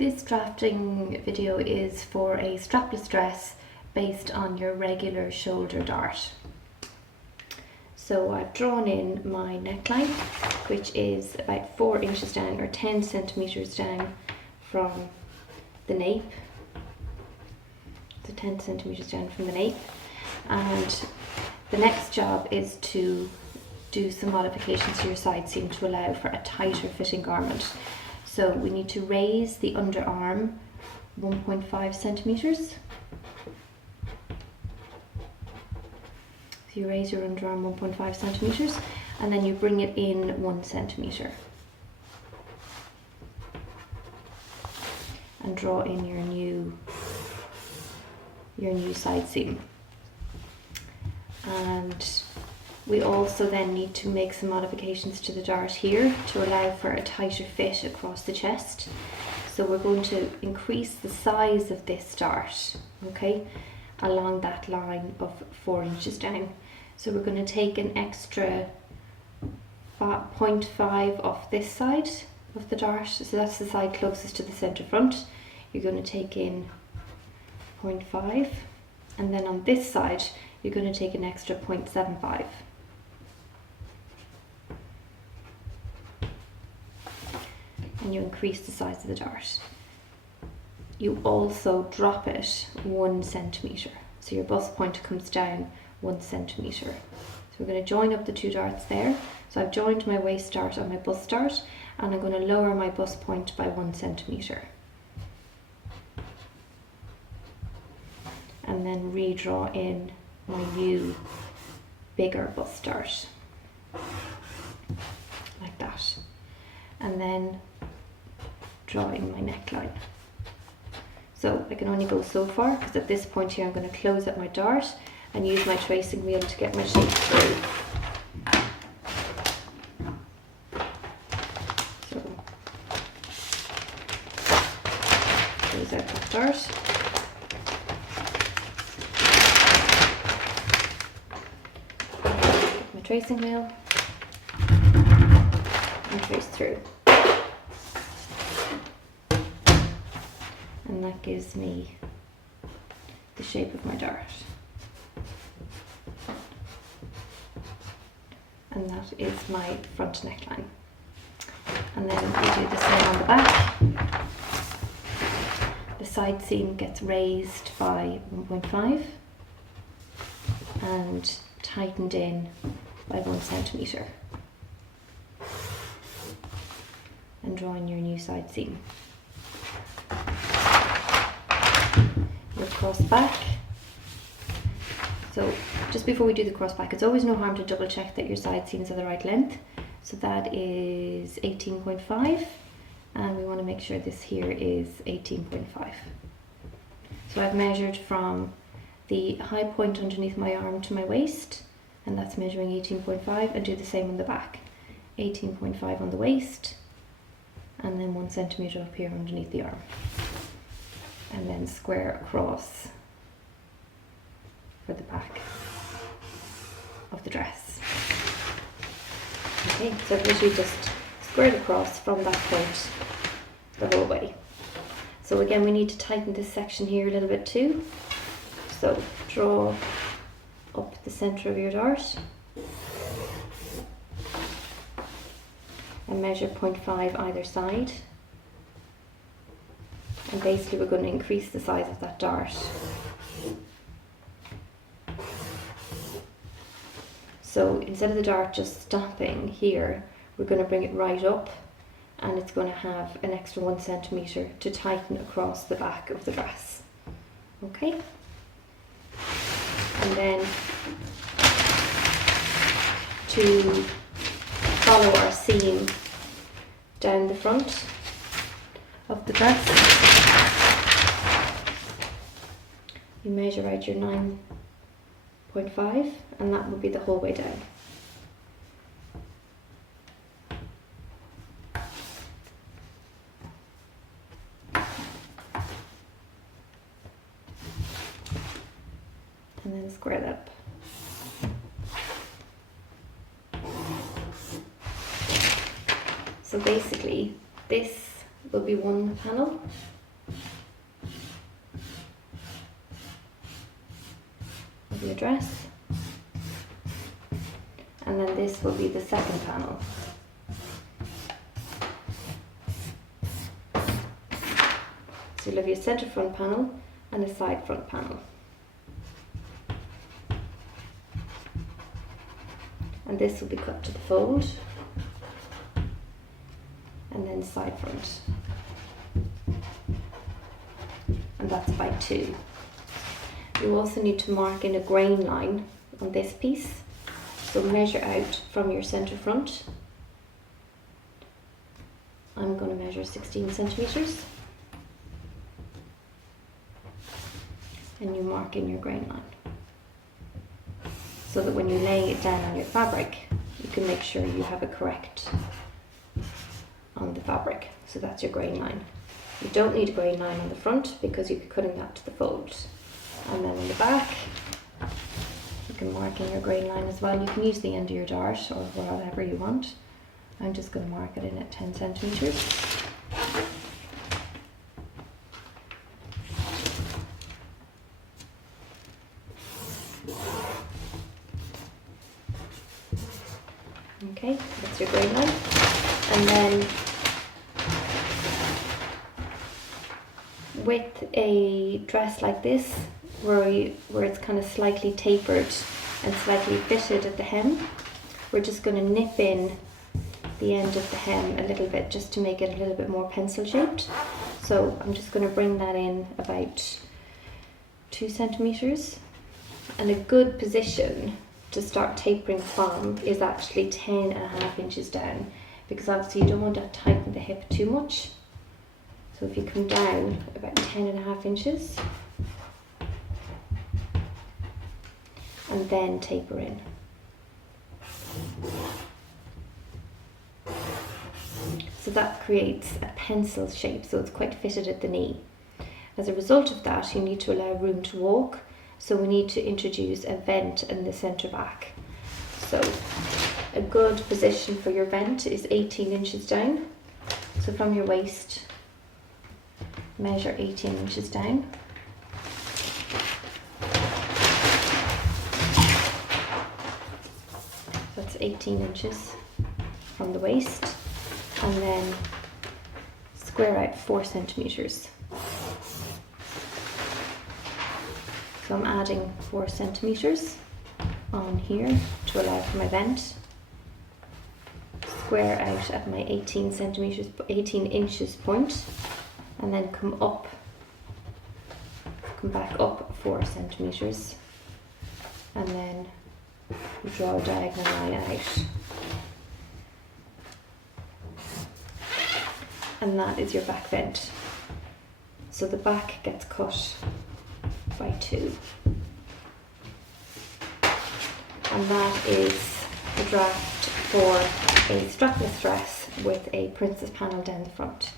This drafting video is for a strapless dress based on your regular shoulder dart. So I've drawn in my neckline, which is about 4 inches down or 10 centimeters down from the nape. So 10 centimeters down from the nape. And the next job is to do some modifications to your side seam to allow for a tighter fitting garment. So we need to raise the underarm 1.5 centimeters. So you raise your underarm 1.5 centimeters and then you bring it in 1 centimeter. And draw in your new side seam. And we also then need to make some modifications to the dart here to allow for a tighter fit across the chest. So we're going to increase the size of this dart, okay, along that line of 4 inches down. So we're going to take an extra 0.5 off this side of the dart, so that's the side closest to the centre front. You're going to take in 0.5, and then on this side you're going to take an extra 0.75. And you increase the size of the dart. You also drop it 1 centimetre. So your bust point comes down 1 centimetre. So we're going to join up the two darts there. So I've joined my waist dart and my bust dart, and I'm going to lower my bust point by 1 centimetre. And then redraw in my new bigger bust dart. Like that. And then draw in my neckline. So I can only go so far because at this point here I'm going to close up my dart and use my tracing wheel to get my shape through. So close out that dart. Get my tracing wheel and trace through. And that gives me the shape of my dart. And that is my front neckline. And then we do the same on the back. The side seam gets raised by 1.5 and tightened in by 1 centimetre. And draw in your new side seam. Your cross back. So just before we do the cross back, it's always no harm to double check that your side seams are the right length. So that is 18.5 and we want to make sure this here is 18.5. So I've measured from the high point underneath my arm to my waist, and that's measuring 18.5, and do the same on the back. 18.5 on the waist and then 1 centimetre up here underneath the arm. And then square across for the back of the dress. Okay, so I've literally just squared across from that point the whole way. So again, we need to tighten this section here a little bit too. So draw up the centre of your dart and measure 0.5 either side. And basically we're going to increase the size of that dart. So instead of the dart just stopping here, we're going to bring it right up, and it's going to have an extra 1 centimetre to tighten across the back of the dress. Okay? And then to follow our seam down the front of the dress, you measure out your 9.5 and that would be the whole way down. And then square that up. So basically this will be one panel. Will be a dress. And then this will be the second panel. So you'll have your centre front panel and a side front panel. And this will be cut to the fold. And then side front. And that's by 2. You also need to mark in a grain line on this piece. So measure out from your centre front. I'm going to measure 16 centimetres. And you mark in your grain line. So that when you're laying it down on your fabric, you can make sure you have it correct on the fabric. So that's your grain line. You don't need a grain line on the front because you'll be cutting that to the fold. And then on the back, you can mark in your grain line as well. You can use the end of your dart or whatever you want. I'm just going to mark it in at 10 centimetres. Okay, that's your grain line. And then with a dress like this, where it's kind of slightly tapered and slightly fitted at the hem, we're just going to nip in the end of the hem a little bit just to make it a little bit more pencil shaped. So I'm just going to bring that in about 2 centimetres. And a good position to start tapering from is actually 10.5 inches down, because obviously you don't want to tighten the hip too much. So if you come down about 10.5 inches and then taper in. So that creates a pencil shape, so it's quite fitted at the knee. As a result of that, you need to allow room to walk, so we need to introduce a vent in the centre back. So a good position for your vent is 18 inches down. So from your waist, measure 18 inches down. That's 18 inches from the waist, and then square out 4 centimetres. So I'm adding 4 centimetres on here to allow for my vent. Square out at my 18 inches point, and then come back up 4 centimetres, and then draw a diagonal line out. And that is your back vent. So the back gets cut by 2. And that is the draft for a strapless dress with a princess panel down the front.